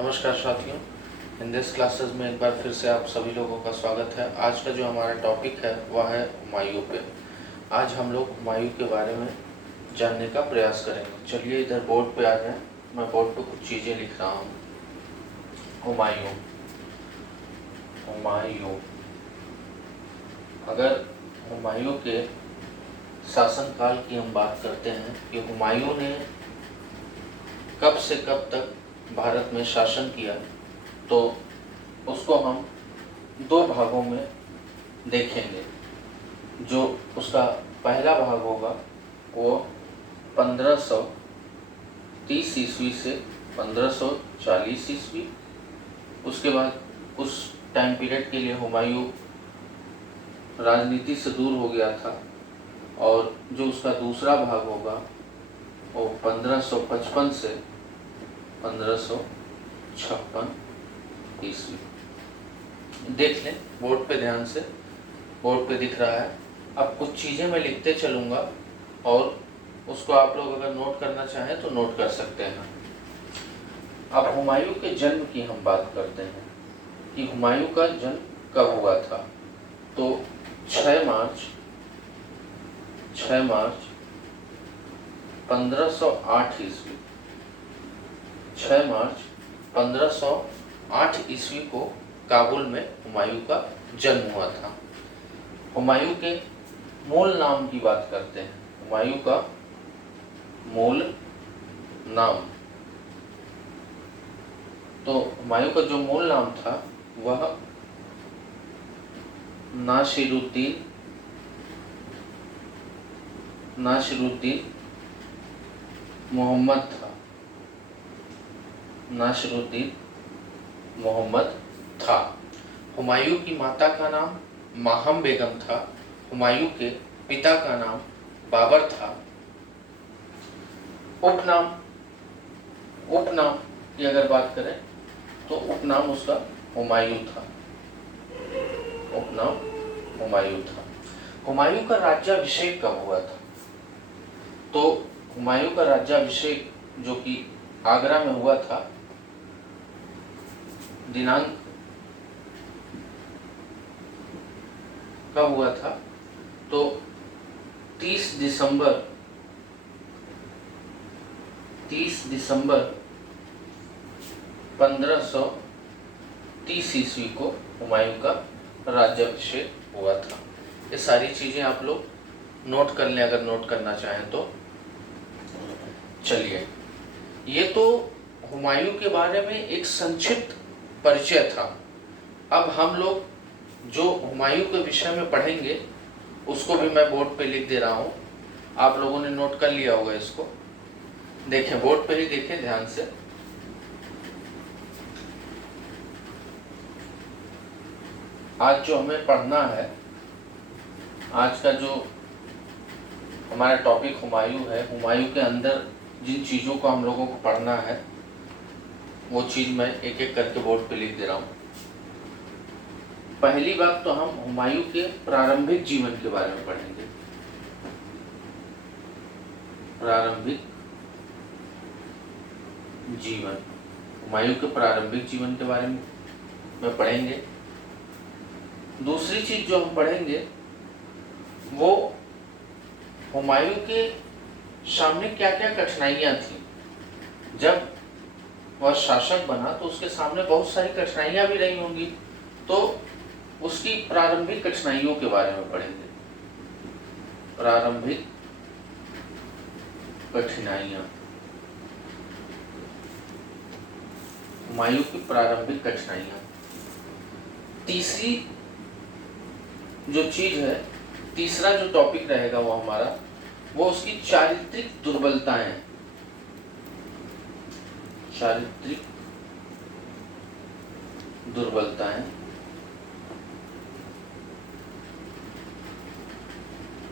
नमस्कार साथियों, in this classes में एक बार फिर से आप सभी लोगों का स्वागत है। आज का जो हमारा टॉपिक है वह है हुमायूं पे। आज हम लोग हुमायूं के बारे में जानने का प्रयास करेंगे। चलिए इधर बोर्ड पे आ जाएं। मैं बोर्ड पे कुछ चीज़ें लिख रहा हूँ। हुमायूं, हुमायूं। अगर हुमायूं के शासनकाल की हम बात करते हैं कि हुमायूं ने कब से कब तक भारत में शासन किया, तो उसको हम दो भागों में देखेंगे। जो उसका पहला भाग होगा वो 1530 ईस्वी से 1540 ईस्वी। उसके बाद उस टाइम पीरियड के लिए हुमायूं राजनीति से दूर हो गया था, और जो उसका दूसरा भाग होगा वो 1555 से 1556 ईस्वी। देख लें बोर्ड पे ध्यान से, बोर्ड पे दिख रहा है। अब कुछ चीज़ें मैं लिखते चलूँगा और उसको आप लोग अगर नोट करना चाहें तो नोट कर सकते हैं। अब हुमायूं के जन्म की हम बात करते हैं कि हुमायूं का जन्म कब हुआ था। तो 6 मार्च 1508 ईस्वी, 6 मार्च 1508 ईस्वी को काबुल में हुमायूं का जन्म हुआ था। हुमायूं के मूल नाम की बात करते हैं। हुमायूं का मूल नाम, तो हुमायूं का जो मूल नाम था वह नासिरुद्दीन मोहम्मद था। नासिरुद्दीन मोहम्मद था। हुमायूं की माता का नाम माहम बेगम था। हुमायूं के पिता का नाम बाबर था। उपनाम की अगर बात करें तो उपनाम उसका हुमायूं था। उपनाम हुमायूं था। हुमायूं का राज्याभिषेक कब हुआ था? तो हुमायूं का राज्याभिषेक जो कि आगरा में हुआ था, दिनांक कब हुआ था? तो 30 दिसंबर 1530 ईस्वी को हुमायूं का राज्याभिषेक हुआ था। ये सारी चीजें आप लोग नोट कर लें अगर नोट करना चाहें तो। चलिए, ये तो हुमायूं के बारे में एक संक्षिप्त परिचय था। अब हम लोग जो हुमायूं के विषय में पढ़ेंगे उसको भी मैं बोर्ड पे लिख दे रहा हूँ। आप लोगों ने नोट कर लिया होगा इसको। देखें, बोर्ड पे ही देखें ध्यान से। आज जो हमें पढ़ना है, आज का जो हमारा टॉपिक हुमायूं है, हुमायूं के अंदर जिन चीज़ों को हम लोगों को पढ़ना है वो चीज़ मैं एक एक करके बोर्ड पे लिख दे रहा हूँ। पहली बात तो हम हुमायूं के प्रारंभिक जीवन के बारे में पढ़ेंगे। प्रारंभिक जीवन, हुमायूं के प्रारंभिक जीवन के बारे में पढ़ेंगे। दूसरी चीज जो हम पढ़ेंगे वो हुमायूं के सामने क्या क्या कठिनाइयां थी। जब वह शासक बना तो उसके सामने बहुत सारी कठिनाइयां भी रही होंगी, तो उसकी प्रारंभिक कठिनाइयों के बारे में पढ़ेंगे। प्रारंभिक कठिनाइयां, हुमायूं की प्रारंभिक कठिनाइयां। तीसरी जो चीज है, तीसरा जो टॉपिक रहेगा वो हमारा, वो उसकी चारित्रिक दुर्बलताएं। चारित्रिक दुर्बलताएं।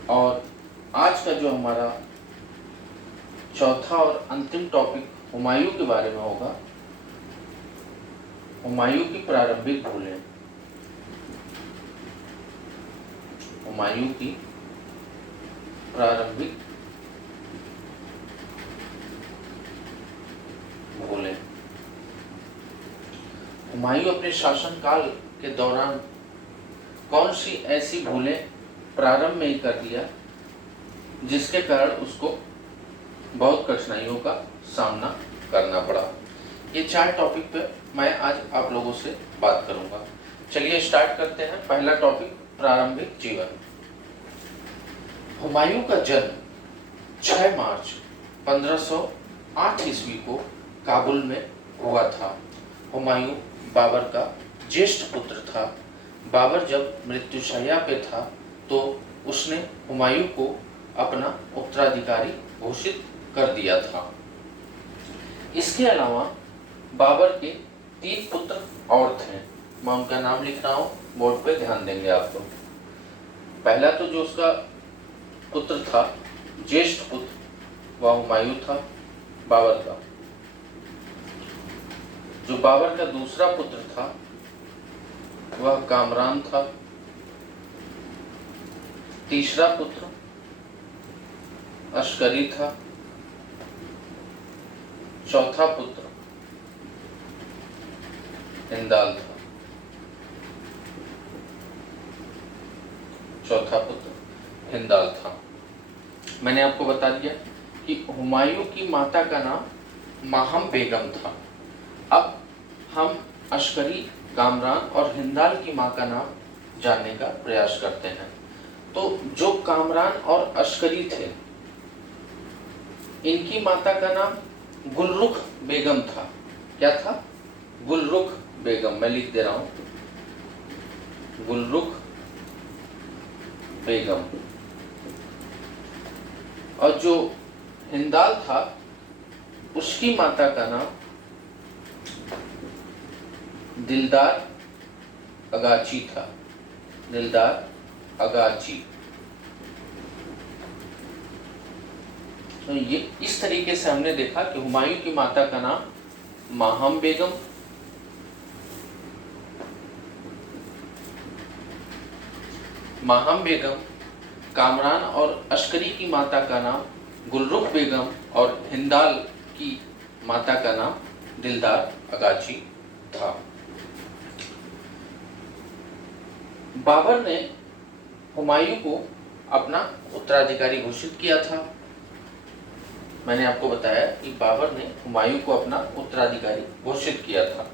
और आज का जो हमारा चौथा और अंतिम टॉपिक हुमायूं के बारे में होगा, हुमायूं की प्रारंभिक भूलें। हुमायूं की प्रारंभिक भूलें। हुमायूं अपने शासनकाल के दौरान कौन सी ऐसी भूलें प्रारंभ में ही कर दिया जिसके कारण उसको बहुत कठिनाइयों का सामना करना पड़ा। ये 4 टॉपिक पे मैं आज आप लोगों से बात करूंगा। चलिए स्टार्ट करते हैं। पहला टॉपिक, प्रारंभिक जीवन। हुमायूं का जन्म 6 मार्च 1508 ईस्वी को काबुल में हुआ था। हुमायूं बाबर का ज्येष्ठ पुत्र था। बाबर जब मृत्युशैया पे था तो उसने हुमायूं को अपना उत्तराधिकारी घोषित कर दिया था। इसके अलावा बाबर के 3 पुत्र और थे। मैं उनका नाम लिख रहा हूँ, बोर्ड पे ध्यान देंगे आप लोग। पहला तो जो उसका पुत्र था, ज्येष्ठ पुत्र, वह हुमायूं था बाबर का। जो बाबर का दूसरा पुत्र था वह कामरान था। तीसरा पुत्र अस्करी था। चौथा पुत्र हिंदाल था। मैंने आपको बता दिया कि हुमायूं की माता का नाम माहम बेगम था। अब हम अस्करी, कामरान और हिंदाल की माँ का नाम जानने का प्रयास करते हैं। तो जो कामरान और अस्करी थे, इनकी माता का नाम गुलरुख बेगम था। क्या था? गुलरुख बेगम। मैं लिख दे रहा हूं, गुलरुख बेगम। और जो हिंदाल था, उसकी माता का नाम दिलदार अगाची था। दिलदार अगाची। तो ये इस तरीके से हमने देखा कि हुमायूं की माता का नाम माहम बेगम, कामरान और अस्करी की माता का नाम गुलरुख बेगम और हिंदाल की माता का नाम दिलदार अगाची था। बाबर ने हुमायूं को अपना उत्तराधिकारी घोषित किया था। मैंने आपको बताया कि बाबर ने हुमायूं को अपना उत्तराधिकारी घोषित किया था।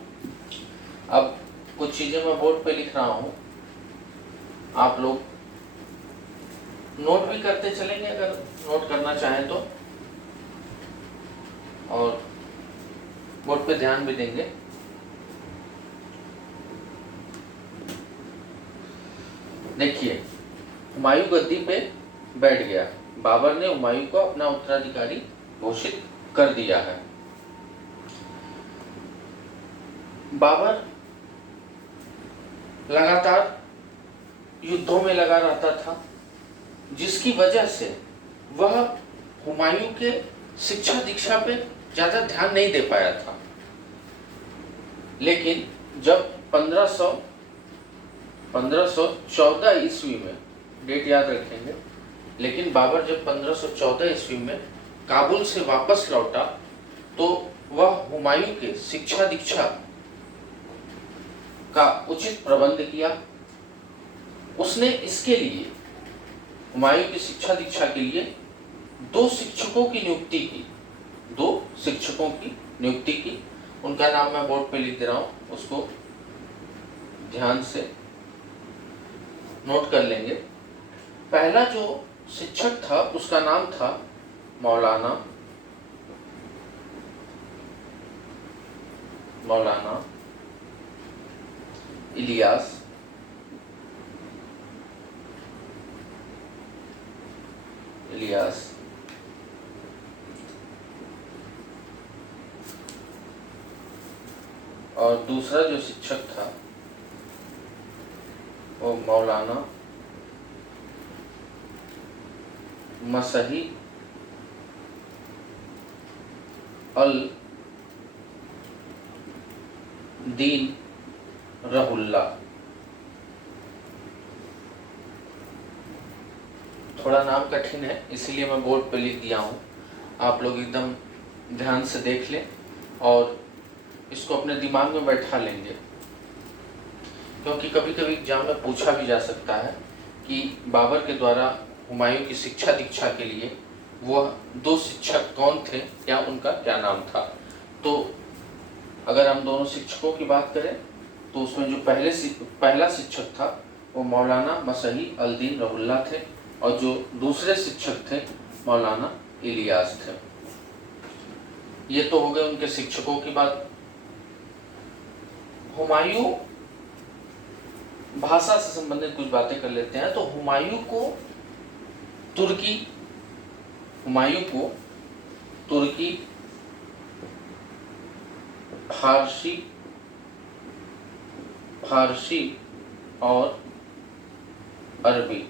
अब कुछ चीजें मैं बोर्ड पे लिख रहा हूं, आप लोग नोट भी करते चलेंगे अगर नोट करना चाहें तो, और बोर्ड पे ध्यान भी देंगे। देखिए, हुमायूं गद्दी पे बैठ गया। बाबर ने हुमायूं को अपना उत्तराधिकारी घोषित कर दिया है। बाबर लगातार युद्धों में लगा रहता था, जिसकी वजह से वह हुमायूं के शिक्षा दीक्षा पे ज्यादा ध्यान नहीं दे पाया था। लेकिन जब 1514 ईस्वी में, डेट याद रखेंगे, लेकिन बाबर जब 1514 ईस्वी में काबुल से वापस लौटा तो वह हुमायूं के शिक्षा दीक्षा का उचित प्रबंध किया। उसने इसके लिए, हुमायूं की शिक्षा दीक्षा के लिए 2 शिक्षकों की नियुक्ति की। उनका नाम मैं बोर्ड पे लिख दे रहा हूं, उसको ध्यान से नोट कर लेंगे। पहला जो शिक्षक था उसका नाम था मौलाना इलियास और दूसरा जो शिक्षक था वो मौलाना मसही अल दीन रहुल्ला। थोड़ा नाम कठिन है इसीलिए मैं बोर्ड पे लिख दिया हूँ, आप लोग एकदम ध्यान से देख लें और इसको अपने दिमाग में बैठा लेंगे। क्योंकि कभी कभी एग्जाम में पूछा भी जा सकता है कि बाबर के द्वारा हुमायूं की शिक्षा दीक्षा के लिए वह 2 शिक्षक कौन थे या उनका क्या नाम था। तो अगर हम दोनों शिक्षकों की बात करें तो उसमें जो पहला शिक्षक था वो मौलाना मसही अल-दीन रहुल्ला थे और जो दूसरे शिक्षक थे मौलाना इलियास थे। ये तो हो गए उनके शिक्षकों की बात। हुमायूं भाषा से संबंधित कुछ बातें कर लेते हैं। तो हुमायूं को तुर्की, फारसी और अरबी,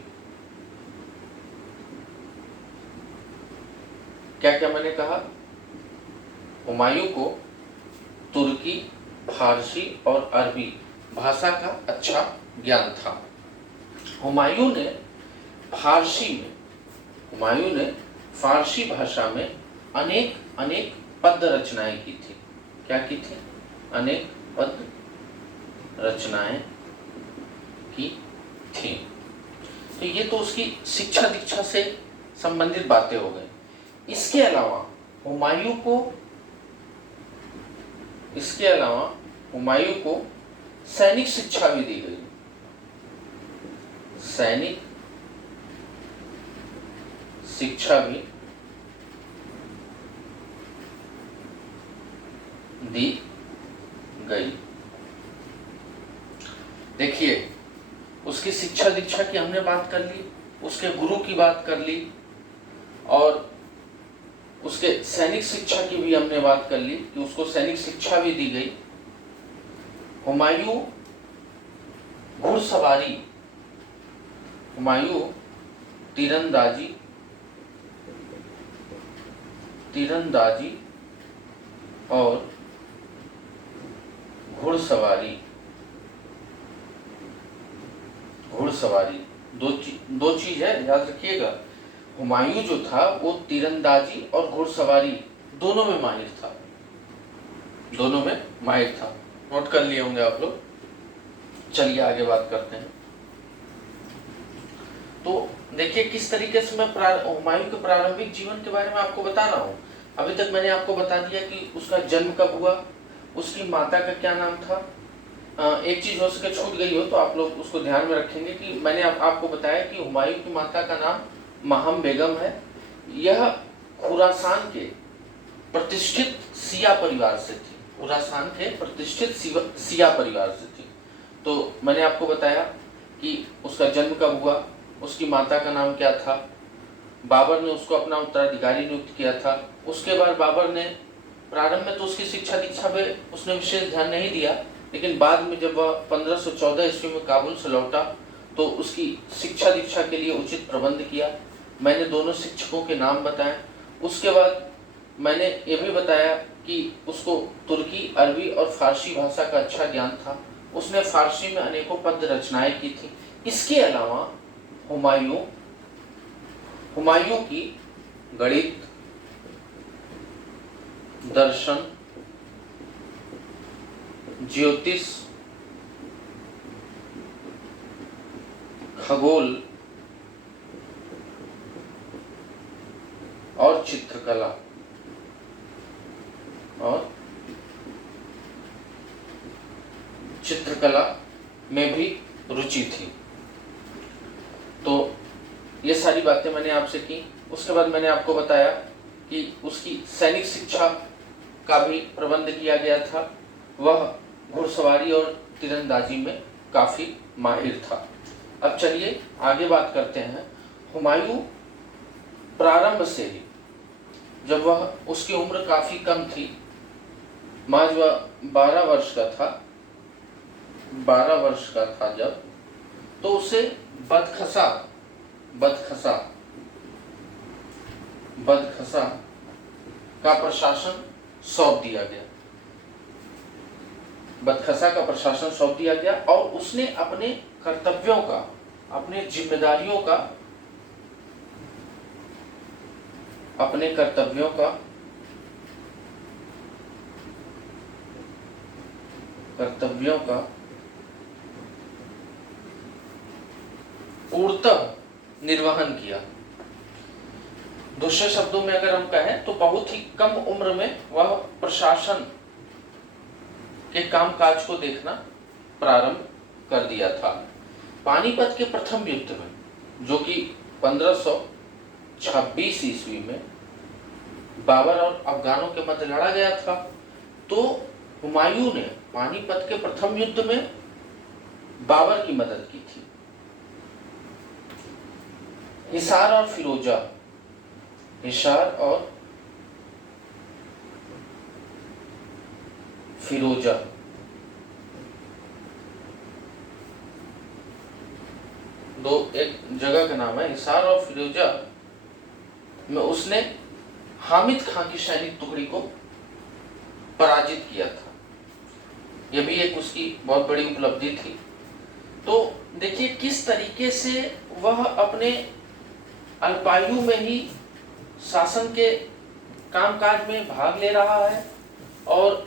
क्या क्या मैंने कहा? हुमायूं को तुर्की, फारसी और अरबी भाषा का अच्छा ज्ञान था। हुमायूं ने फारसी भाषा में अनेक पद्य रचनाएं की थी। क्या की थी? अनेक पद्य रचनाएं की थी। तो ये तो उसकी शिक्षा दीक्षा से संबंधित बातें हो गई। इसके अलावा हुमायूं को सैनिक शिक्षा भी दी गई। सैनिक शिक्षा भी दी गई। देखिए, उसकी शिक्षा दीक्षा की हमने बात कर ली, उसके गुरु की बात कर ली और उसके सैनिक शिक्षा की भी हमने बात कर ली कि उसको सैनिक शिक्षा भी दी गई। हुमायूं घुड़सवारी, हुमायूं तीरंदाजी और घुड़सवारी दो चीज है, याद रखिएगा। हुमायूं जो था वो तीरंदाजी और घुड़सवारी दोनों में माहिर था। नोट कर लिए होंगे आप लोग। चलिए आगे बात करते हैं। तो देखिए किस तरीके से मैं हुमायूं के प्रारंभिक जीवन के बारे में आपको बता रहा हूँ। अभी तक मैंने आपको बता दिया कि उसका जन्म कब हुआ, उसकी माता का क्या नाम था। एक चीज हो सके छूट गई हो तो आप लोग उसको ध्यान में रखेंगे कि मैंने आपको बताया कि हुमायूं की माता का नाम महम बेगम है। यह खुरासान के प्रतिष्ठित सिया परिवार से थी। खुरासान के प्रतिष्ठित सिया परिवार से थी। तो मैंने आपको बताया कि उसका जन्म कब हुआ, उसकी माता का नाम क्या था, बाबर ने उसको अपना उत्तराधिकारी नियुक्त किया था। उसके बाद बाबर ने प्रारंभ में तो उसकी शिक्षा दीक्षा पे उसने विशेष ध्यान नहीं दिया, लेकिन बाद में जब वह 1514 ईस्वी में काबुल से लौटा तो उसकी शिक्षा दीक्षा के लिए उचित प्रबंध किया। मैंने दोनों शिक्षकों के नाम बताए। उसके बाद मैंने ये भी बताया कि उसको तुर्की, अरबी और फारसी भाषा का अच्छा ज्ञान था। उसने फारसी में अनेकों पद्य रचनाएं की थी। इसके अलावा हुमायूं की गणित, दर्शन, ज्योतिष, खगोल और चित्रकला में भी रुचि थी। तो ये सारी बातें मैंने आपसे की। उसके बाद मैंने आपको बताया कि उसकी सैनिक शिक्षा का भी प्रबंध किया गया था। वह घुड़सवारी और तीरंदाजी में काफी माहिर था। अब चलिए आगे बात करते हैं। हुमायूं प्रारंभ से ही, जब वह उसकी उम्र काफी कम थी, महज वह 12 वर्ष का था जब, तो उसे बदखसा का प्रशासन सौंप दिया गया और उसने अपने कर्तव्यों का, अपने जिम्मेदारियों का, पूर्णतः निर्वहन किया। दूसरे शब्दों में अगर हम कहें तो बहुत ही कम उम्र में वह प्रशासन के कामकाज को देखना प्रारंभ कर दिया था। पानीपत के प्रथम युद्ध में, जो कि 1526 ईस्वी में बाबर और अफगानों के मध्य लड़ा गया था, तो हुमायूं ने पानीपत के प्रथम युद्ध में बाबर की मदद की थी। हिसार और फिरोजा, हिसार और फिरोजा दो एक जगह का नाम है। हिसार और फिरोजा में उसने हामिद खां की सैनिक टुकड़ी को पराजित किया था। यह भी एक उसकी बहुत बड़ी उपलब्धि थी। तो देखिए किस तरीके से वह अपने अल्पायु में ही शासन के कामकाज में भाग ले रहा है और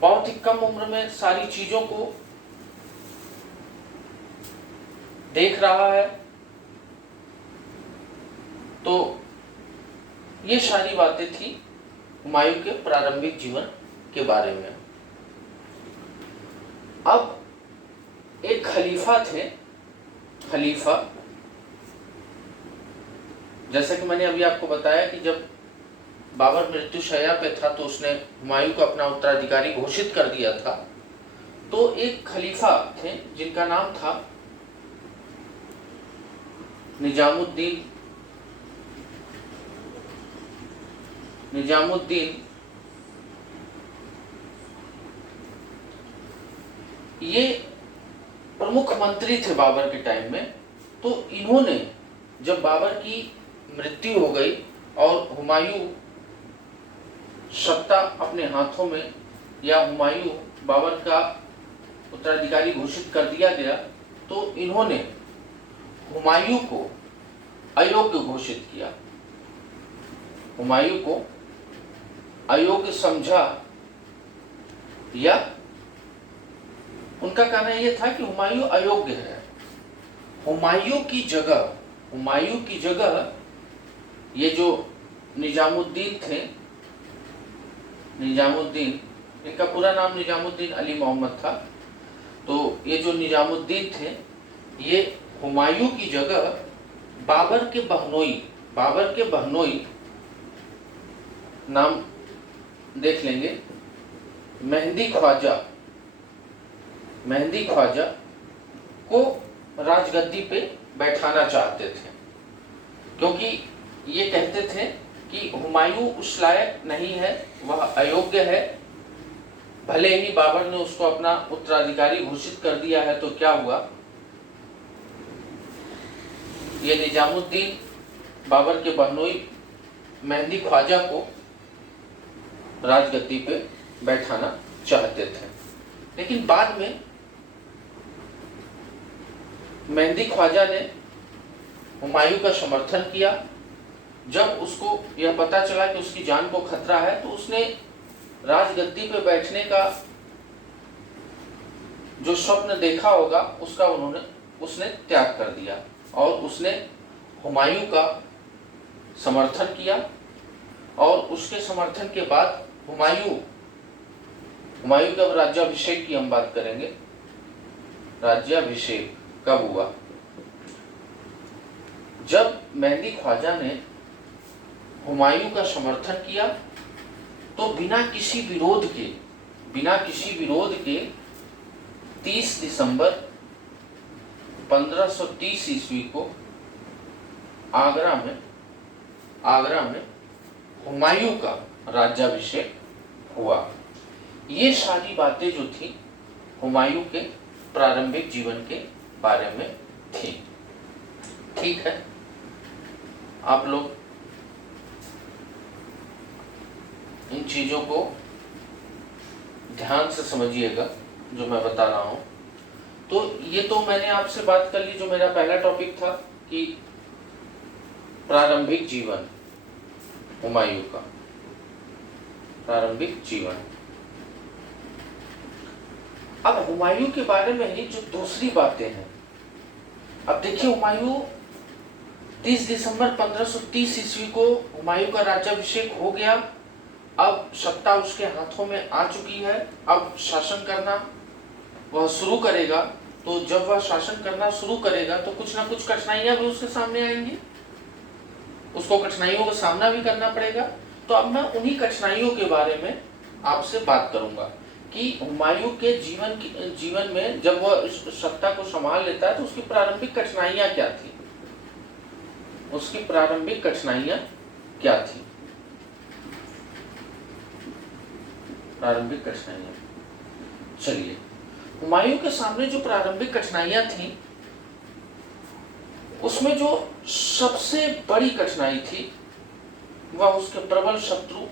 बहुत ही कम उम्र में सारी चीजों को देख रहा है। तो ये सारी बातें थी हुमायूं के प्रारंभिक जीवन के बारे में। अब एक खलीफा थे, खलीफा, जैसा कि मैंने अभी आपको बताया कि जब बाबर मृत्युशैया पे था तो उसने हुमायूं को अपना उत्तराधिकारी घोषित कर दिया था। तो एक खलीफा थे जिनका नाम था निजामुद्दीन। ये प्रमुख मंत्री थे बाबर के टाइम में। तो इन्होंने जब बाबर की मृत्यु हो गई और हुमायूं सत्ता अपने हाथों में, या हुमायूं बाबर का उत्तराधिकारी घोषित कर दिया गया, तो इन्होंने हुमायूं को अयोग्य घोषित किया, हुमायूं को अयोग्य समझा, या उनका कहना यह था कि हुमायूं अयोग्य है। हुमायूं की जगह ये जो निजामुद्दीन थे, निजामुद्दीन, इनका पूरा नाम निजामुद्दीन अली मोहम्मद था। तो ये जो निजामुद्दीन थे, ये हुमायूं की जगह बाबर के बहनोई नाम देख लेंगे, मेहंदी ख्वाजा को राजगद्दी पे बैठाना चाहते थे, क्योंकि ये कहते थे कि हुमायूं उस लायक नहीं है, वह अयोग्य है। भले ही बाबर ने उसको अपना उत्तराधिकारी घोषित कर दिया है, तो क्या हुआ, ये निजामुद्दीन बाबर के बहनोई मेहंदी ख्वाजा को राजगद्दी पे बैठाना चाहते थे। लेकिन बाद में मेहंदी ख्वाजा ने हुमायूं का समर्थन किया। जब उसको यह पता चला कि उसकी जान को खतरा है, तो उसने राजगद्दी पे बैठने का जो स्वप्न देखा होगा उसने त्याग कर दिया और उसने हुमायूं का समर्थन किया। और उसके समर्थन के बाद हुमायूं के अब राज्याभिषेक की हम बात करेंगे। राज्याभिषेक कब हुआ? जब मेहंदी ख्वाजा ने हुमायूं का समर्थन किया, तो बिना किसी विरोध के 30 दिसंबर 1530 ईस्वी को आगरा में हुमायूं का राज्याभिषेक हुआ। ये सारी बातें जो थी हुमायूं के प्रारंभिक जीवन के बारे में थी। ठीक है, आप लोग इन चीजों को ध्यान से समझिएगा जो मैं बता रहा हूं। तो ये तो मैंने आपसे बात कर ली, जो मेरा पहला टॉपिक था कि प्रारंभिक जीवन हुमायूं का, प्रारंभिक जीवन। अब हुमायूं के बारे में ही जो दूसरी बातें हैं अब देखिए, हुमायूं 30 दिसंबर 1530 ईस्वी को हुमायूं का राज्याभिषेक हो गया। अब सत्ता उसके हाथों में आ चुकी है। अब शासन करना वह शुरू करेगा। तो जब वह शासन करना शुरू करेगा तो कुछ ना कुछ कठिनाइयां भी उसके सामने आएंगी, उसको कठिनाइयों का सामना भी करना पड़ेगा। तो अब मैं उन्हीं कठिनाइयों के बारे में आपसे बात करूंगा कि हुमायूं के जीवन में जब वह सत्ता को संभाल लेता है तो उसकी प्रारंभिक कठिनाइयां क्या थी, उसकी प्रारंभिक कठिनाइयां क्या थी। प्रारंभिक कठिनाइयां, चलिए, हुमायूं के सामने जो प्रारंभिक कठिनाइयां थी उसमें जो सबसे बड़ी कठिनाई थी वह उसके प्रबल शत्रु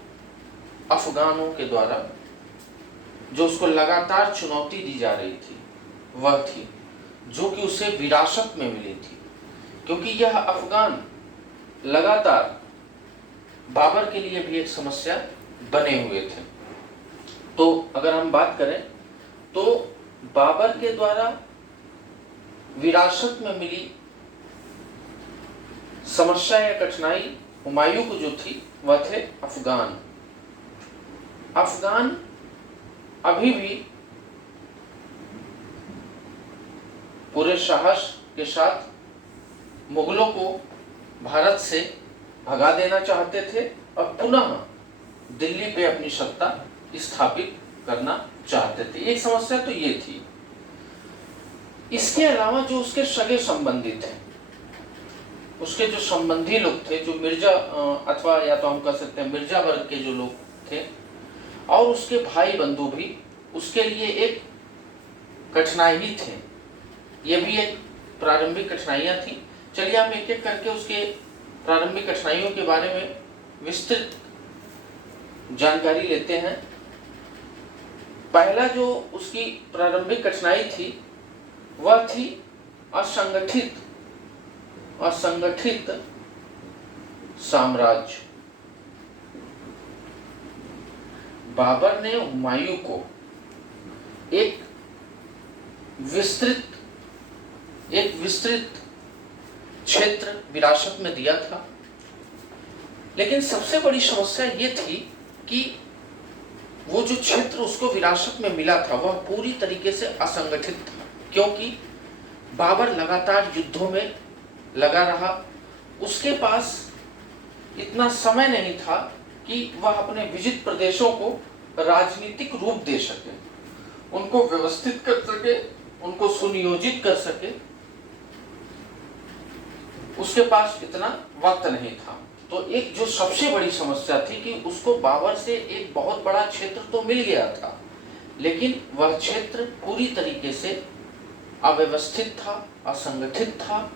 अफगानों के द्वारा जो उसको लगातार चुनौती दी जा रही थी वह थी, जो कि उसे विरासत में मिली थी। क्योंकि यह अफगान लगातार बाबर के लिए भी एक समस्या बने हुए थे। तो अगर हम बात करें तो बाबर के द्वारा विरासत में मिली समस्या या कठिनाई हुमायूं को जो थी वह थे अफगान। अफगान अभी भी पूरे साहस के साथ मुगलों को भारत से भगा देना चाहते थे और पुनः दिल्ली पे अपनी सत्ता स्थापित करना चाहते थे। एक समस्या तो ये थी। इसके अलावा जो उसके सगे संबंधी थे, उसके जो संबंधी लोग थे, जो मिर्जा अथवा या तो हम कह सकते हैं मिर्जा वर्ग के जो लोग थे, और उसके भाई बंधु भी उसके लिए एक कठिनाई ही थे। ये भी एक प्रारंभिक कठिनाइयां थी। चलिए हम एक एक करके उसके प्रारंभिक कठिनाइयों के बारे में विस्तृत जानकारी लेते हैं। पहला जो उसकी प्रारंभिक कठिनाई थी वह थी असंगठित साम्राज्य। बाबर ने हुमायूं को एक विस्तृत क्षेत्र विरासत में दिया था, लेकिन सबसे बड़ी समस्या ये थी कि वो जो क्षेत्र उसको विरासत में मिला था वह पूरी तरीके से असंगठित था। क्योंकि बाबर लगातार युद्धों में लगा रहा, उसके पास इतना समय नहीं था कि वह अपने विजित प्रदेशों को राजनीतिक रूप दे सके, उनको व्यवस्थित कर सके, उनको सुनियोजित कर सके। उसके पास इतना वक्त नहीं था। तो एक जो सबसे बड़ी समस्या थी कि उसको बाबर से एक बहुत बड़ा क्षेत्र तो मिल गया था, लेकिन वह क्षेत्र पूरी तरीके से अव्यवस्थित था, असंगठित था,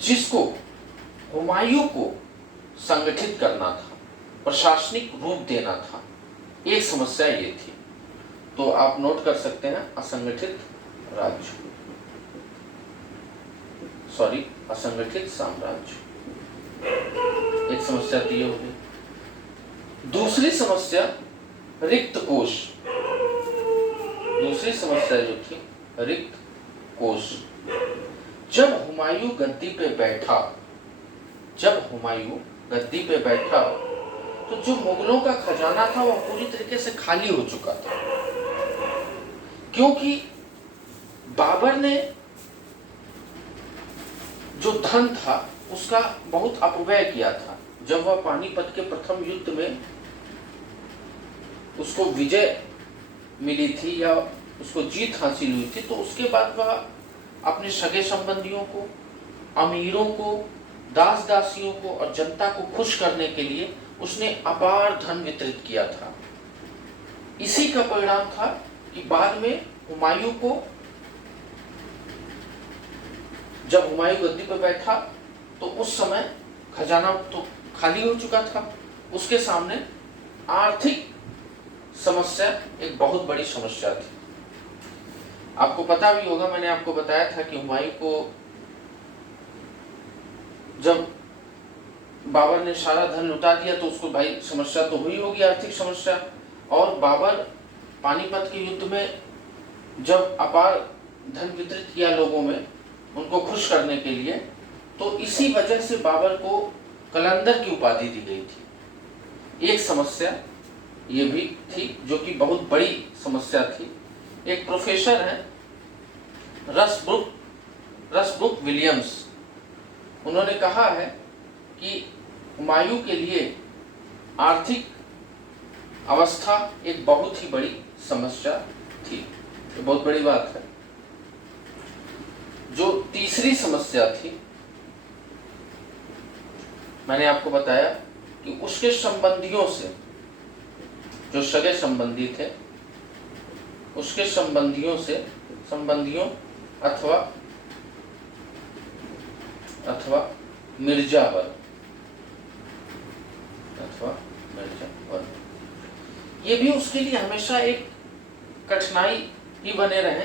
जिसको हुमायूं को संगठित करना था, प्रशासनिक रूप देना था। एक समस्या ये थी। तो आप नोट कर सकते हैं असंगठित साम्राज्य, एक समस्या तो ये हो गई। दूसरी समस्या रिक्त कोष। दूसरी समस्या जो थी रिक्त कोष। जब हुमायूं गद्दी पे बैठा तो जो मुगलों का खजाना था वह पूरी तरीके से खाली हो चुका था, क्योंकि बाबर ने जो धन था उसका बहुत अपव्यय किया था। जब वह पानीपत के प्रथम युद्ध में उसको विजय मिली थी या उसको जीत हासिल हुई थी, तो उसके बाद वह अपने सगे संबंधियों को, अमीरों को, दास दासियों को और जनता को खुश करने के लिए उसने अपार धन वितरित किया था। इसी का परिणाम था कि बाद में हुमायूं को, जब हुमायूं गद्दी पर बैठा तो उस समय खजाना तो खाली हो चुका था, उसके सामने आर्थिक समस्या एक बहुत बड़ी समस्या थी। आपको पता भी होगा, मैंने आपको बताया था कि हुमायूं को जब बाबर ने सारा धन लुटा दिया तो उसको भाई समस्या तो हुई होगी, आर्थिक समस्या। और बाबर पानीपत के युद्ध में जब अपार धन वितरित किया लोगों में, उनको खुश करने के लिए, तो इसी वजह से बाबर को कलंदर की उपाधि दी गई थी। एक समस्या ये भी थी जो कि बहुत बड़ी समस्या थी। एक प्रोफेसर हैं रसब्रुक विलियम्स, उन्होंने कहा है कि हुमायूं के लिए आर्थिक अवस्था एक बहुत ही बड़ी समस्या थी। ये बहुत बड़ी बात है। जो तीसरी समस्या थी, मैंने आपको बताया कि उसके संबंधियों से, जो सगे संबंधी थे, उसके संबंधियों अथवा मिर्जा वर्ग, ये भी उसके लिए हमेशा एक कठिनाई ही बने रहे,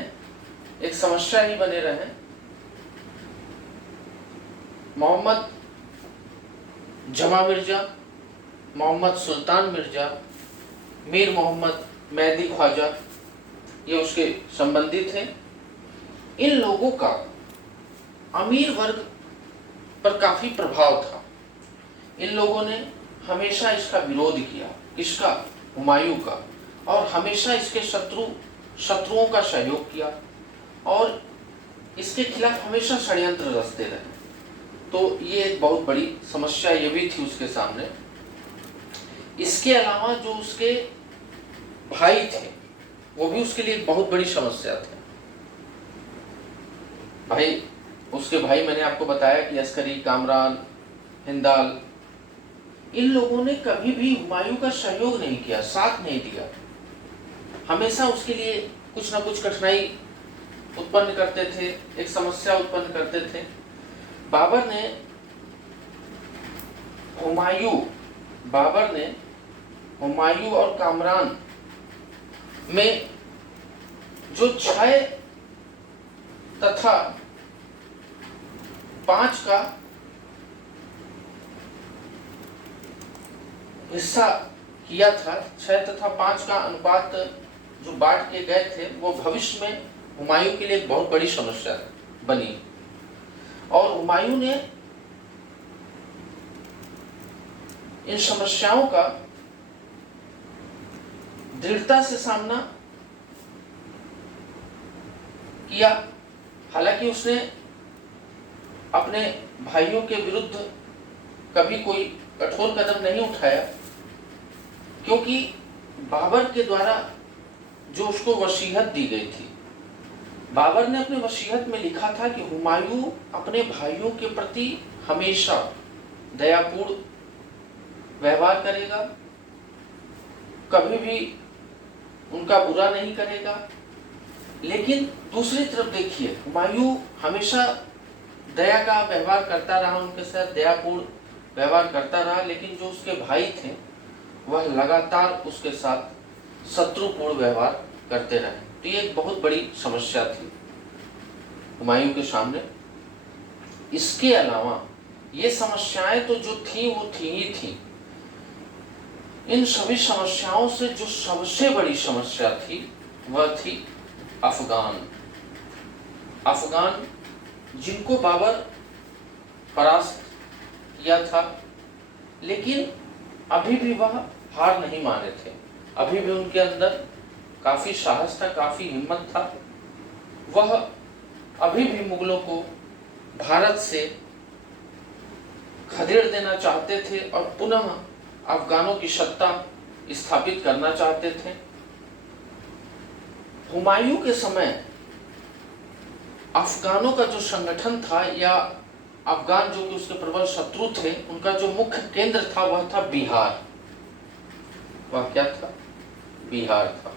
एक समस्या ही बने रहे। मोहम्मद जमा मिर्जा, मोहम्मद सुल्तान मिर्जा, मीर मोहम्मद मेहदी ख्वाजा, ये उसके संबंधी थे। इन लोगों का अमीर वर्ग पर काफी प्रभाव था। इन लोगों ने हमेशा इसका विरोध किया, इसका, हुमायूं का, और हमेशा इसके शत्रुओं का सहयोग किया और इसके खिलाफ हमेशा षड्यंत्र रचते रहे। तो ये एक बहुत बड़ी समस्या ये भी थी उसके सामने। इसके अलावा जो उसके भाई थे, वो भी उसके लिए एक बहुत बड़ी समस्या थे। उसके भाई मैंने आपको बताया कि अस्करी, कामरान, हिंदाल, इन लोगों ने कभी भी हुमायूं का सहयोग नहीं किया, साथ नहीं दिया। हमेशा उसके लिए कुछ ना कुछ कठिनाई उत्पन्न करते थे, एक समस्या उत्पन्न करते थे। बाबर ने हुमायूं और कामरान में जो 6 तथा 5 का हिस्सा किया था, 6 तथा 5 का अनुपात जो बांट के गए थे, वो भविष्य में हुमायूं के लिए एक बहुत बड़ी समस्या बनी। और हुमायूं ने इन समस्याओं का दृढ़ता से सामना किया। हालांकि उसने अपने भाइयों के विरुद्ध कभी कोई कठोर कदम नहीं उठाया, क्योंकि बाबर के द्वारा जो उसको वसीयत दी गई थी, बाबर ने अपने वसीयत में लिखा था कि हुमायूं अपने भाइयों के प्रति हमेशा दयापूर्ण व्यवहार करेगा, कभी भी उनका बुरा नहीं करेगा। लेकिन दूसरी तरफ देखिए, हुमायूं हमेशा दया का व्यवहार करता रहा, उनके साथ दयापूर्ण व्यवहार करता रहा, लेकिन जो उसके भाई थे वह लगातार उसके साथ शत्रुपूर्ण व्यवहार करते रहे। तो ये एक बहुत बड़ी समस्या थी हुमायूं के सामने। इसके अलावा ये समस्याएं तो जो थी वो थी ही थी। इन सभी समस्याओं से जो सबसे बड़ी समस्या थी वह थी अफगान, जिनको बाबर परास्त किया था, लेकिन अभी भी वह हार नहीं माने थे। अभी भी उनके अंदर काफी साहस था, काफी हिम्मत था। वह अभी भी मुगलों को भारत से खदेड़ देना चाहते थे और पुनः अफगानों की सत्ता स्थापित करना चाहते थे। हुमायूं के समय अफगानों का जो संगठन था, या अफगान जो कि उसके प्रबल शत्रु थे, उनका जो मुख्य केंद्र था वह था बिहार। वह क्या था? बिहार था।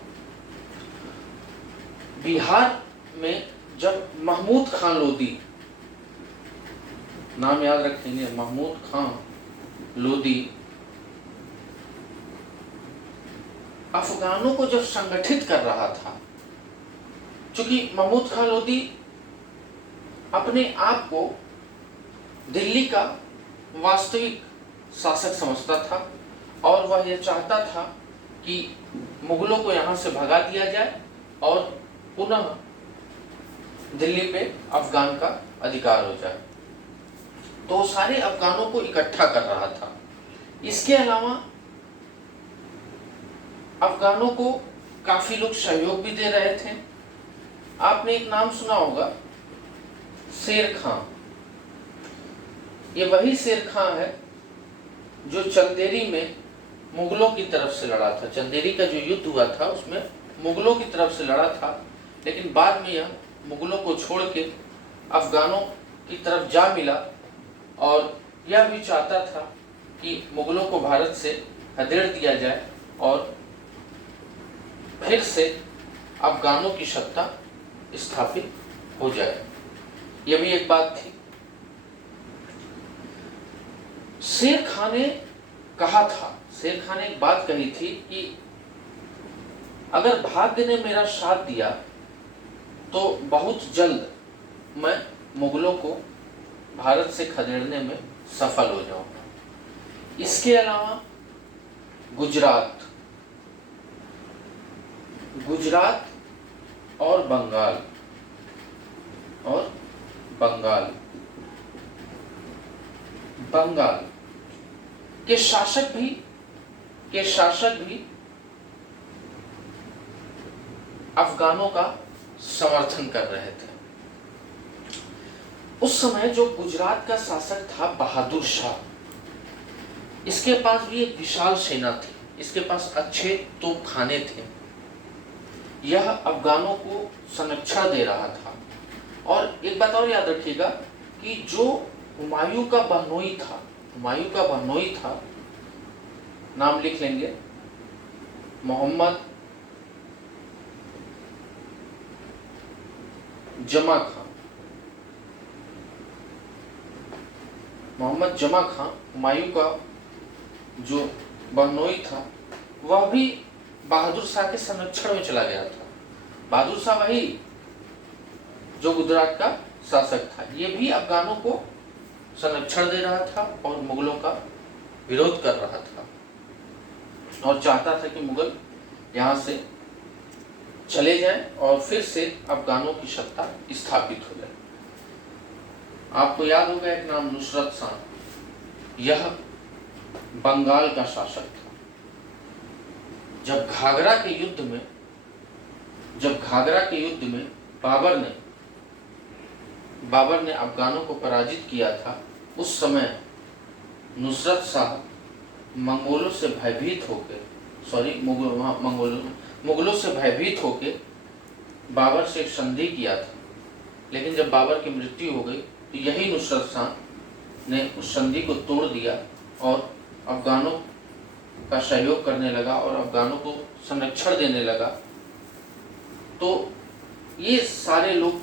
बिहार में जब महमूद खान लोदी, नाम याद रखेंगे, महमूद खान लोदी अफगानों को जब संगठित कर रहा था, क्योंकि महमूद खान लोदी अपने आप को दिल्ली का वास्तविक शासक समझता था और वह यह चाहता था कि मुगलों को यहाँ से भगा दिया जाए और पुनः दिल्ली पे अफगान का अधिकार हो जाए। तो सारे अफगानों को इकट्ठा कर रहा था। इसके अलावा अफगानों को काफी लोग सहयोग भी दे रहे थे। आपने एक नाम सुना होगा, शेर खां। ये वही शेर खां है जो चंदेरी में मुगलों की तरफ से लड़ा था। चंदेरी का जो युद्ध हुआ था उसमें मुगलों की तरफ से लड़ा था, लेकिन बाद में यह मुगलों को छोड़ के अफगानों की तरफ जा मिला और यह भी चाहता था कि मुगलों को भारत से खदेड़ दिया जाए और फिर से अफगानों की सत्ता स्थापित हो जाए। यह भी एक बात थी। शेर खां ने कहा था, शेर खां ने एक बात कही थी कि अगर भाग्य ने मेरा साथ दिया तो बहुत जल्द मैं मुगलों को भारत से खदेड़ने में सफल हो जाऊंगा। इसके अलावा गुजरात और बंगाल के शासक भी अफगानों का समर्थन कर रहे थे। उस समय जो गुजरात का शासक था बहादुर शाह, इसके पास भी एक विशाल सेना थी, इसके पास अच्छे तोपखाने थे। यह अफगानों को संरक्षण दे रहा था। और एक बात और याद रखिएगा कि जो हुमायूं का बहनोई था, नाम लिख लेंगे, मोहम्मद जमा खां हुमायूं का जो बहनोई था, वह भी बहादुर शाह के संरक्षण में चला गया था। बहादुर शाह वही जो गुजरात का शासक था, ये भी अफगानों को संरक्षण दे रहा था और मुगलों का विरोध कर रहा था और चाहता था कि मुगल यहाँ से चले जाएं और फिर से अफगानों की सत्ता स्थापित हो जाए। आपको याद होगा एक नाम, नुसरत शाह। यह बंगाल का शासक था। जब घाघरा के युद्ध में बाबर ने अफगानों को पराजित किया था, उस समय नुसरत शाह मुगलों से भयभीत होकर बाबर से एक संधि किया था। लेकिन जब बाबर की मृत्यु हो गई तो यही नुसरत शाह ने उस संधि को तोड़ दिया और अफगानों का सहयोग करने लगा और अफगानों को संरक्षण देने लगा। तो ये सारे लोग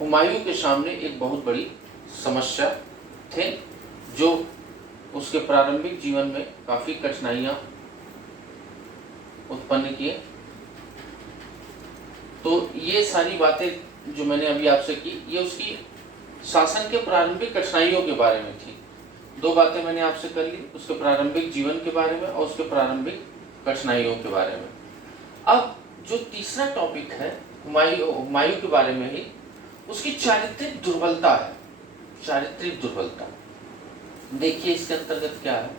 हुमायूं के सामने एक बहुत बड़ी समस्या थे, जो उसके प्रारंभिक जीवन में काफी कठिनाइयां उत्पन्न किए। तो ये सारी बातें जो मैंने अभी आपसे की, ये उसकी शासन के प्रारंभिक कठिनाइयों के बारे में थी। दो बातें मैंने आपसे कर ली, उसके प्रारंभिक जीवन के बारे में और उसके प्रारंभिक कठिनाइयों के बारे में। अब जो तीसरा टॉपिक है हुमायूं के बारे में ही, उसकी चारित्रिक दुर्बलता। देखिए इसके अंतर्गत क्या है,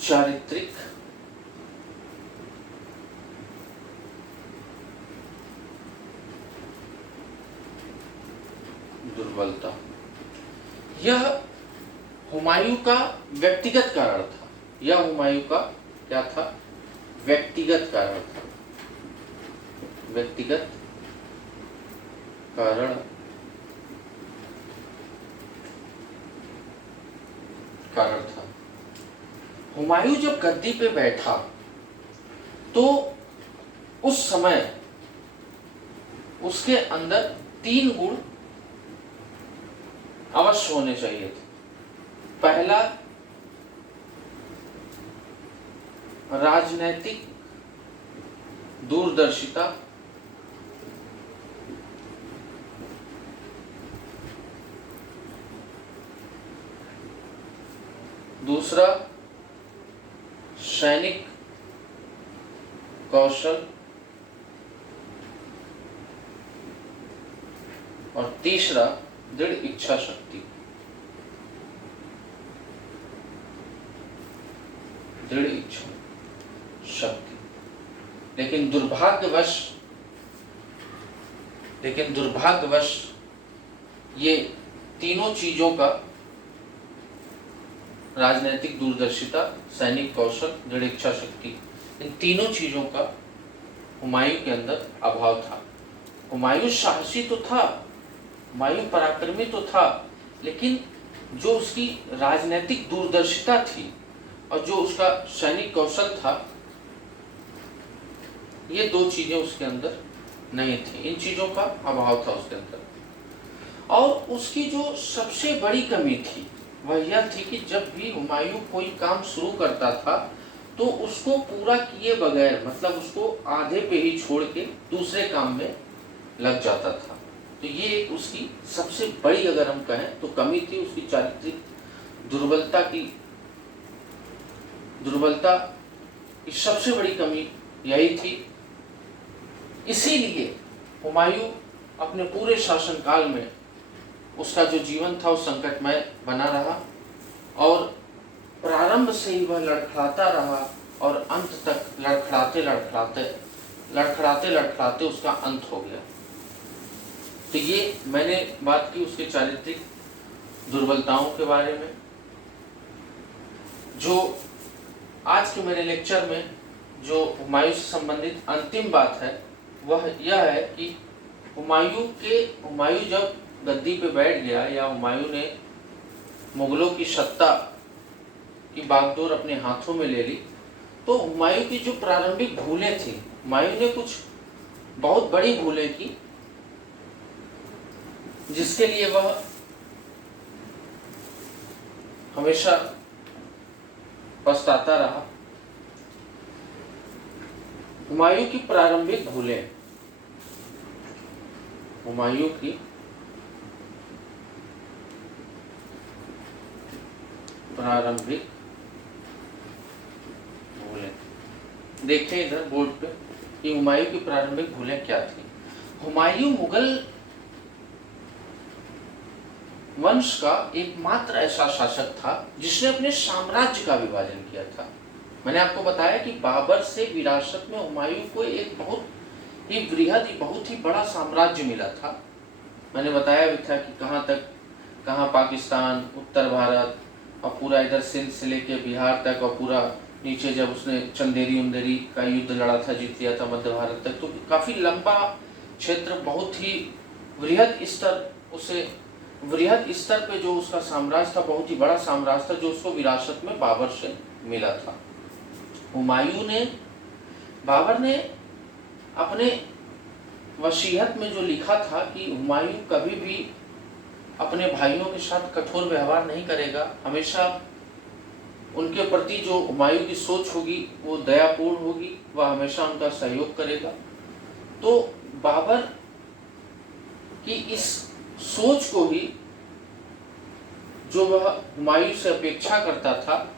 चारित्रिक दुर्बलता। यह हुमायूं का व्यक्तिगत कारण था। क्या था? व्यक्तिगत कारण था। कारण था। हुमायूं जब गद्दी पे बैठा तो उस समय उसके अंदर 3 गुण अवश्य होने चाहिए थे। पहला, राजनैतिक दूरदर्शिता। दूसरा, सैनिक कौशल। और तीसरा दृढ़ इच्छा शक्ति। दृढ़ इच्छा शक्ति। लेकिन दुर्भाग्यवश ये तीनों चीजों का, राजनीतिक दूरदर्शिता, सैनिक कौशल, दृढ़ इच्छा शक्ति, इन तीनों चीजों का हुमायूं के अंदर अभाव था। हुमायूं साहसी तो था, हुमायूं पराक्रमी तो था, लेकिन जो उसकी राजनीतिक दूरदर्शिता थी और जो उसका सैनिक कौशल था, ये दो चीजें उसके अंदर नहीं थी। इन चीजों का अभाव था उसके अंदर। और उसकी जो सबसे बड़ी कमी थी वह यह थी कि जब भी हुमायूं कोई काम शुरू करता था तो उसको पूरा किए बगैर, मतलब उसको आधे पे ही छोड़ के दूसरे काम में लग जाता था। तो ये एक उसकी सबसे बड़ी, अगर हम कहें तो, कमी थी। उसकी चारित्रिक दुर्बलता की सबसे बड़ी कमी यही थी। इसीलिए हुमायूं अपने पूरे शासनकाल में उसका जो जीवन था वो संकटमय बना रहा और प्रारंभ से ही वह लड़खड़ाता रहा और अंत तक लड़खड़ाते उसका अंत हो गया। तो ये मैंने बात की उसके चारित्रिक दुर्बलताओं के बारे में। जो आज के मेरे लेक्चर में जो हुमायूं से संबंधित अंतिम बात है वह यह है कि हुमायूं जब गद्दी पे बैठ गया, या हुमायूं ने मुगलों की सत्ता की बागडोर अपने हाथों में ले ली, तो हुमायूं की जो प्रारंभिक भूलें थी, हुमायूं ने कुछ बहुत बड़ी भूलें की जिसके लिए वह हमेशा पछताता रहा। हुमायूं की प्रारंभिक भूलें, हुमायूं की प्रारंभिक भूलें, देखें इधर बोर्ड पे कि हुमायूं की प्रारंभिक भूलें क्या थी। हुमायूं मुगल वंश का एकमात्र ऐसा शासक था जिसने अपने साम्राज्य का विभाजन किया था। मैंने आपको बताया कि बाबर से विरासत में हुमायूं को एक बहुत ही बृहद, बहुत ही बड़ा साम्राज्य मिला था। मैंने बताया भी था कि कहाँ पाकिस्तान, उत्तर भारत और पूरा इधर सिंध से लेके बिहार तक, और पूरा नीचे जब उसने चंदेरी का युद्ध लड़ा था, जीत लिया था मध्य भारत तक। तो काफी लंबा क्षेत्र, बहुत ही वृहद स्तर पे जो उसका साम्राज्य था, बहुत ही बड़ा साम्राज्य था, जो उसको विरासत में बाबर से मिला था। बाबर ने अपने वसीयत में जो लिखा था कि हुमायूं कभी भी अपने भाइयों के साथ कठोर व्यवहार नहीं करेगा, हमेशा उनके प्रति जो हुमायूं की सोच होगी वो दयापूर्ण होगी, वह हमेशा उनका सहयोग करेगा। तो बाबर की इस सोच को ही जो वह हुमायूं से अपेक्षा करता था,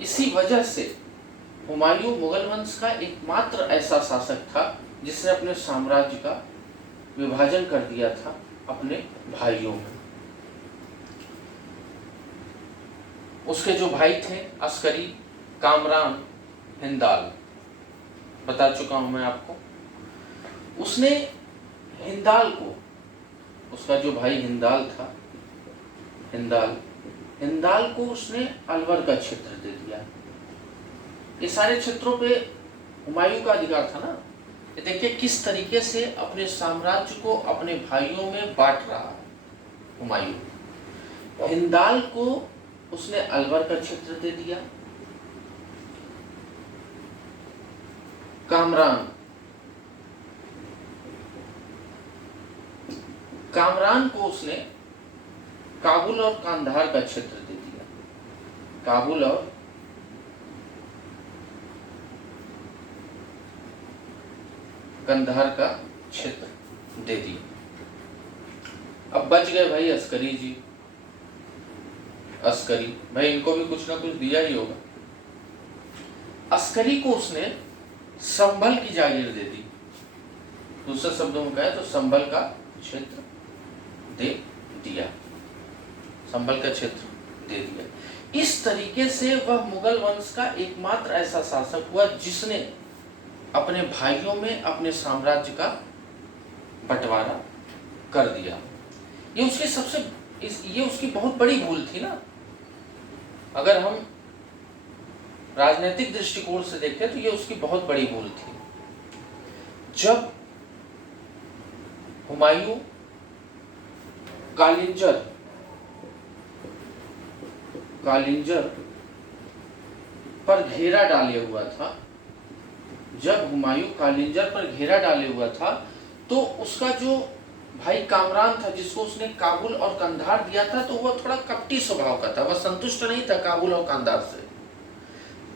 इसी वजह से हुमायूं मुगल वंश का एकमात्र ऐसा शासक था जिसने अपने साम्राज्य का विभाजन कर दिया था अपने भाइयों में। उसके जो भाई थे अस्करी, कामरान, हिंदाल, बता चुका हूं मैं आपको। उसने हिंदाल को, उसका जो भाई हिंदाल था, हिंदाल को उसने अलवर का क्षेत्र दे दिया। ये सारे क्षेत्रों पे हुमायूं का अधिकार था ना। ये देखिए किस तरीके से अपने साम्राज्य को अपने भाइयों में बांट रहा है हुमायूं। हिंदाल को उसने अलवर का क्षेत्र दे दिया। कामरान को उसने काबुल और कांधार का क्षेत्र दे दिया। काबुल और कंधार का क्षेत्र दे दिया। अब बच गए भाई अस्करी जी। अस्करी भाई, इनको भी कुछ ना कुछ दिया ही होगा। अस्करी को उसने संभल की जागीर दे दी। दूसरे शब्दों में कहे तो संभल का क्षेत्र दे दिया, संभल का क्षेत्र दे दिया। इस तरीके से वह मुगल वंश का एकमात्र ऐसा शासक हुआ जिसने अपने भाइयों में अपने साम्राज्य का बंटवारा कर दिया। ये उसकी बहुत बड़ी भूल थी ना। अगर हम राजनीतिक दृष्टिकोण से देखें तो ये उसकी बहुत बड़ी भूल थी। जब हुमायूं कालिंजर पर घेरा डाले हुआ था, जब हुमायूं कालिंजर पर घेरा डाले हुआ था तो उसका जो भाई कामरान था, जिसको उसने काबुल और कंधार दिया था, तो वह थोड़ा कपटी स्वभाव का था, वह संतुष्ट नहीं था काबुल और कंधार से।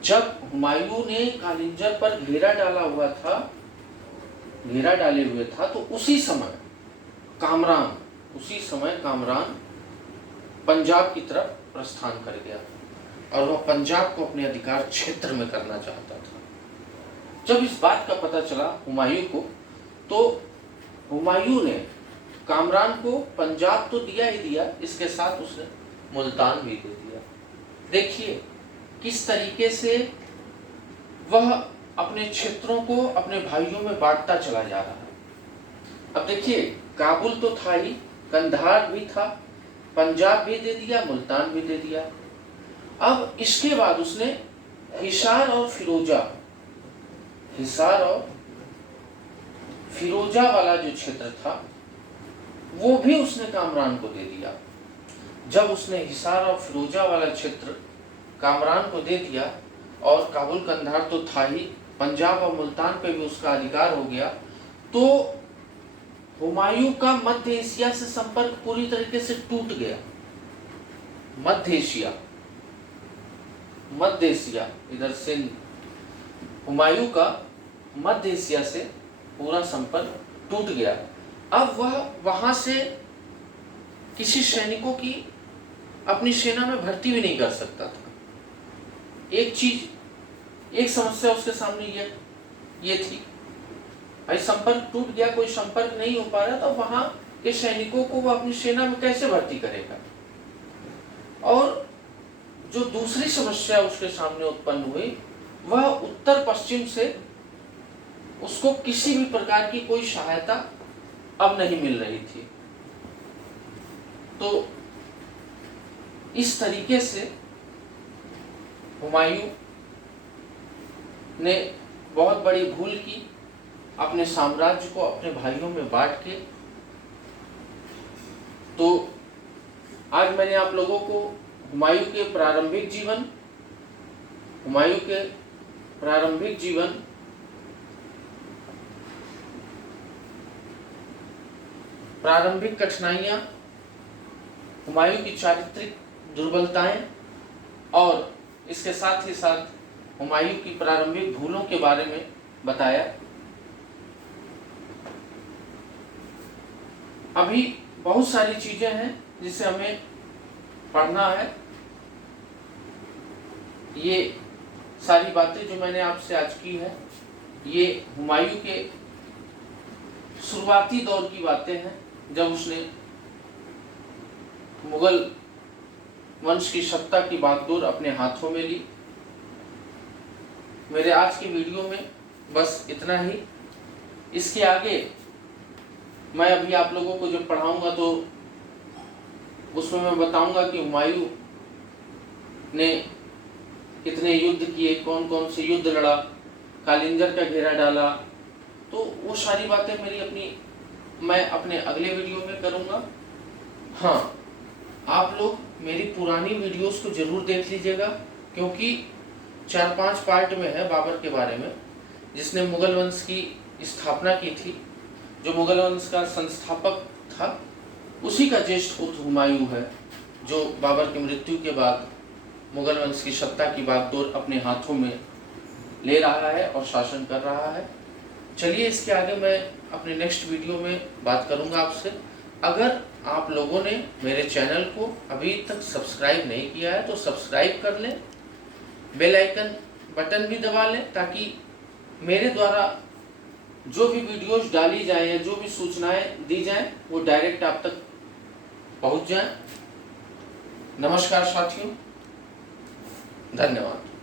जब हुमायूं ने कालिंजर पर घेरा डाले हुए था तो उसी समय कामरान पंजाब की तरफ प्रस्थान कर गया और वह पंजाब को अपने अधिकार क्षेत्र में करना चाहता था। जब इस बात का पता चला हुमायूं को, तो हुमायूं ने कामरान को पंजाब तो दिया ही दिया, इसके साथ उसने मुल्तान भी दे दिया। देखिए किस तरीके से वह अपने क्षेत्रों को अपने भाइयों में बांटता चला जा रहा है। अब देखिए काबुल तो था ही, कंधार भी था, पंजाब भी दे दिया, मुल्तान भी दे दिया। अब इसके बाद उसने हिसार और फिरोजा वाला जो क्षेत्र था वो भी उसने कामरान को दे दिया। जब उसने हिसार और फिरोजा वाला क्षेत्र कामरान को दे दिया और काबुल कंधार तो था ही, पंजाब और मुल्तान पे भी उसका अधिकार हो गया, तो हुमायूं का मध्य एशिया से संपर्क पूरी तरीके से टूट गया। मध्य एशिया इधर सिंध, हुमायूं का मध्य एशिया से पूरा संपर्क टूट गया। अब वह वहां से किसी सैनिकों की अपनी सेना में भर्ती भी नहीं कर सकता था। एक समस्या उसके सामने ये थी, भाई संपर्क टूट गया, कोई संपर्क नहीं हो पा रहा, तो वहां के सैनिकों को वो अपनी सेना में कैसे भर्ती करेगा। और जो दूसरी समस्या उसके सामने उत्पन्न हुई, वह उत्तर पश्चिम से उसको किसी भी प्रकार की कोई सहायता अब नहीं मिल रही थी। तो इस तरीके से हुमायूं ने बहुत बड़ी भूल की, अपने साम्राज्य को अपने भाइयों में बांट के। तो आज मैंने आप लोगों को हुमायूं के प्रारंभिक जीवन, प्रारंभिक कठिनाइयां, हुमायूं की चारित्रिक दुर्बलताएं और इसके साथ ही साथ हुमायूं की प्रारंभिक भूलों के बारे में बताया। अभी बहुत सारी चीजें हैं जिसे हमें पढ़ना है। ये सारी बातें जो मैंने आपसे आज की है, ये हुमायूं के शुरुआती दौर की बातें हैं, जब उसने मुगल वंश की सत्ता की बागडोर अपने हाथों में ली। मेरे आज के वीडियो में बस इतना ही। इसके आगे मैं अभी आप लोगों को जब पढ़ाऊंगा तो उसमें मैं बताऊंगा कि हुमायूं ने कितने युद्ध किए, कौन कौन से युद्ध लड़ा, कालिंजर का घेरा डाला, तो वो सारी बातें मैं अपने अगले वीडियो में करूंगा। हाँ, आप लोग मेरी पुरानी वीडियोस को जरूर देख लीजिएगा, क्योंकि 4-5 पार्ट में है बाबर के बारे में, जिसने मुगल वंश की स्थापना की थी। जो मुगल वंश का संस्थापक था उसी का ज्येष्ठ पुत्र हुमायूं है, जो बाबर की मृत्यु के बाद मुगल वंश की सत्ता की बागडोर अपने हाथों में ले रहा है और शासन कर रहा है। चलिए, इसके आगे मैं अपने नेक्स्ट वीडियो में बात करूंगा आपसे। अगर आप लोगों ने मेरे चैनल को अभी तक सब्सक्राइब नहीं किया है तो सब्सक्राइब कर लें, बेल आइकन बटन भी दबा लें, ताकि मेरे द्वारा जो भी वीडियोस डाली जाए या जो भी सूचनाएं दी जाएं वो डायरेक्ट आप तक पहुंच जाएं। नमस्कार साथियों, धन्यवाद।